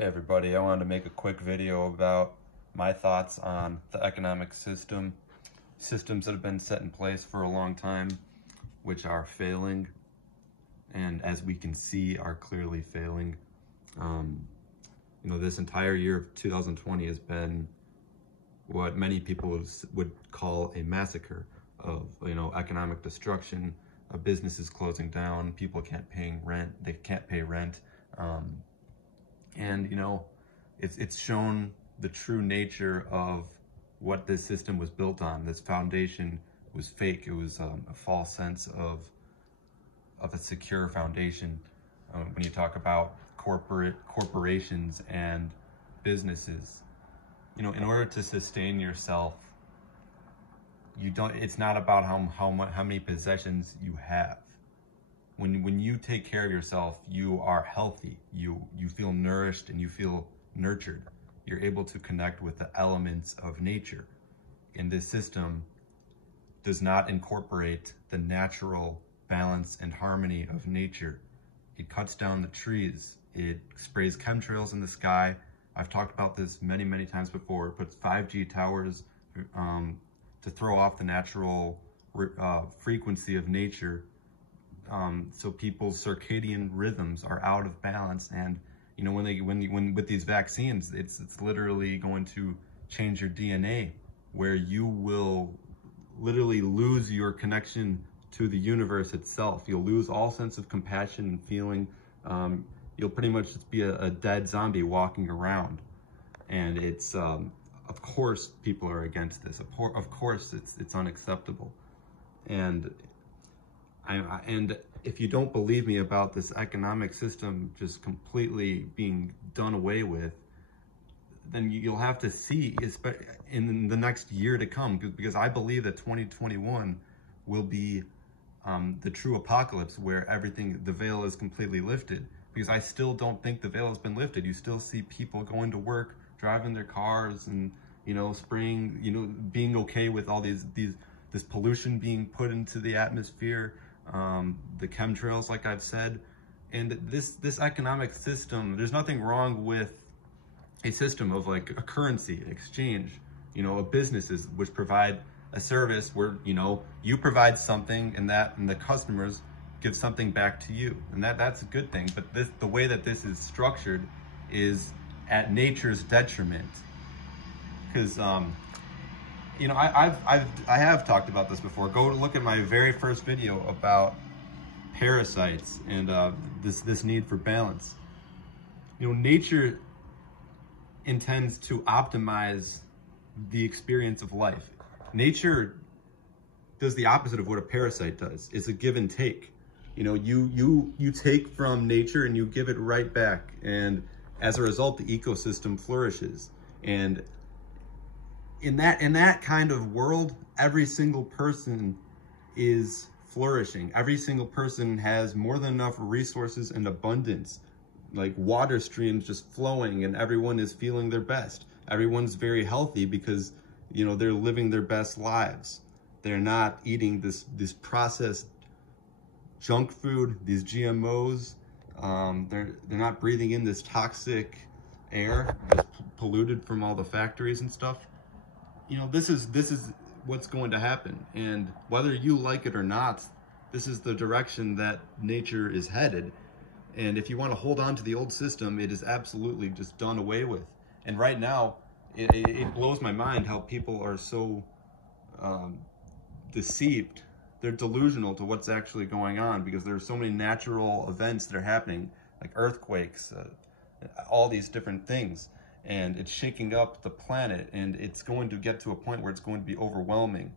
Hey everybody, I wanted to make a quick video about my thoughts on the economic systems that have been set in place for a long time, which are failing, and as we can see, are clearly failing. This entire year of 2020 has been what many people would call a massacre of, economic destruction, businesses closing down, people can't pay rent. It's shown the true nature of what this system was built on. This foundation was fake. It was a false sense of a secure foundation. When you talk about corporations and businesses, in order to sustain yourself, it's not about how many possessions you have. When you take care of yourself, you are healthy, you feel nourished and you feel nurtured. You're able to connect with the elements of nature. And this system does not incorporate the natural balance and harmony of nature. It cuts down the trees. It sprays chemtrails in the sky. I've talked about this many, many times before. It puts 5G towers to throw off the natural frequency of nature. So people's circadian rhythms are out of balance, and when with these vaccines, it's literally going to change your DNA, where you will literally lose your connection to the universe itself. You'll lose all sense of compassion and feeling. You'll pretty much just be a dead zombie walking around, and it's of course people are against this. Of course it's unacceptable, and if you don't believe me about this economic system just completely being done away with, then you'll have to see in the next year to come, because I believe that 2021 will be the true apocalypse, where the veil is completely lifted. Because I still don't think the veil has been lifted. You still see people going to work, driving their cars, and spraying, being okay with all this pollution being put into the atmosphere. The chemtrails, like I've said, and this economic system, there's nothing wrong with a system of like a currency exchange, businesses which provide a service where, you provide something and the customers give something back to you. And that's a good thing. But the way that this is structured is at nature's detriment. Because, I have talked about this before. Go look at my very first video about parasites and this need for balance. Nature intends to optimize the experience of life. Nature does the opposite of what a parasite does. It's a give and take. You take from nature and you give it right back, and as a result, the ecosystem flourishes. And in that kind of world, every single person is flourishing. Every single person has more than enough resources and abundance, like water streams just flowing, and everyone is feeling their best. Everyone's very healthy because, they're living their best lives. They're not eating this processed junk food, these GMOs. They're not breathing in this toxic air that's polluted from all the factories and stuff. This is what's going to happen, and whether you like it or not, this is the direction that nature is headed. And if you want to hold on to the old system, it is absolutely just done away with. And right now, it blows my mind how people are so deceived. They're delusional to what's actually going on, because there are so many natural events that are happening, like earthquakes, all these different things. And it's shaking up the planet, and it's going to get to a point where it's going to be overwhelming.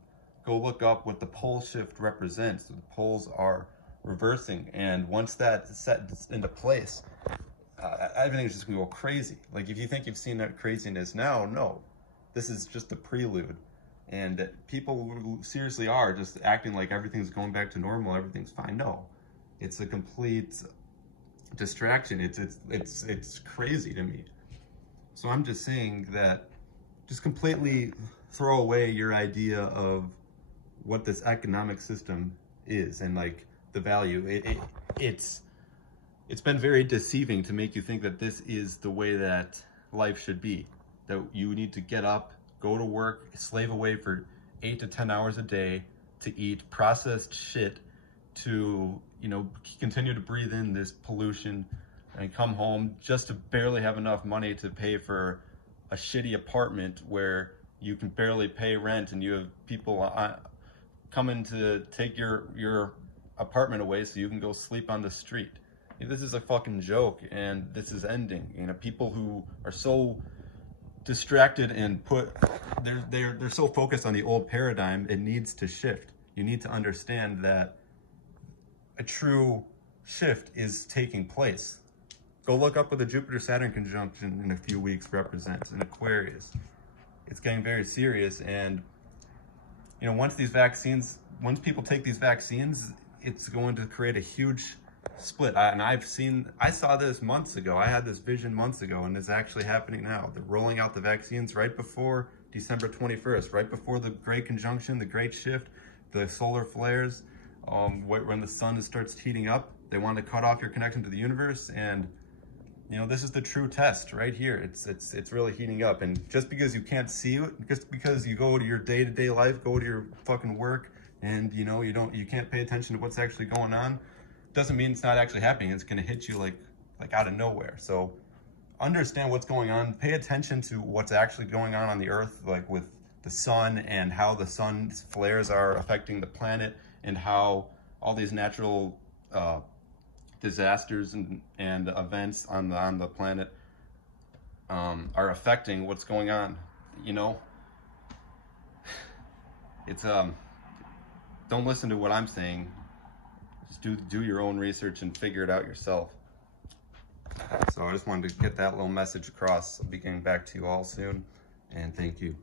Go look up what the pole shift represents. The poles are reversing, and once that's set into place, everything's just gonna go crazy. Like, if you think you've seen that craziness now, no. This is just the prelude. And people seriously are just acting like everything's going back to normal, everything's fine. No, it's a complete distraction. It's crazy to me. So I'm just saying that just completely throw away your idea of what this economic system is and like the value. It's it's been very deceiving to make you think that this is the way that life should be, that you need to get up, go to work, slave away for 8 to 10 hours a day to eat processed shit, to, you know, continue to breathe in this pollution, and come home just to barely have enough money to pay for a shitty apartment where you can barely pay rent, and you have people coming to take your apartment away so you can go sleep on the street. This is a fucking joke, and this is ending. You know, people who are so distracted and they're so focused on the old paradigm, it needs to shift. You need to understand that a true shift is taking place. Go look up what the Jupiter-Saturn conjunction in a few weeks represents in Aquarius. It's getting very serious, and you know, once people take these vaccines, it's going to create a huge split. I saw this months ago. I had this vision months ago, and it's actually happening now. They're rolling out the vaccines right before December 21st, right before the Great Conjunction, the Great Shift, the solar flares, when the sun starts heating up. They want to cut off your connection to the universe, and you know, this is the true test right here. It's really heating up, and just because you can't see it, just because you go to your day-to-day life, go to your fucking work, and you know, you can't pay attention to what's actually going on, doesn't mean it's not actually happening. It's going to hit you like out of nowhere. So understand what's going on. Pay attention to what's actually going on the earth, like with the sun, and how the sun's flares are affecting the planet, and how all these natural disasters and events on the planet are affecting what's going on. You know, it's don't listen to what I'm saying. Just do your own research and figure it out yourself. So I just wanted to get that little message across. I'll be getting back to you all soon, and thank you.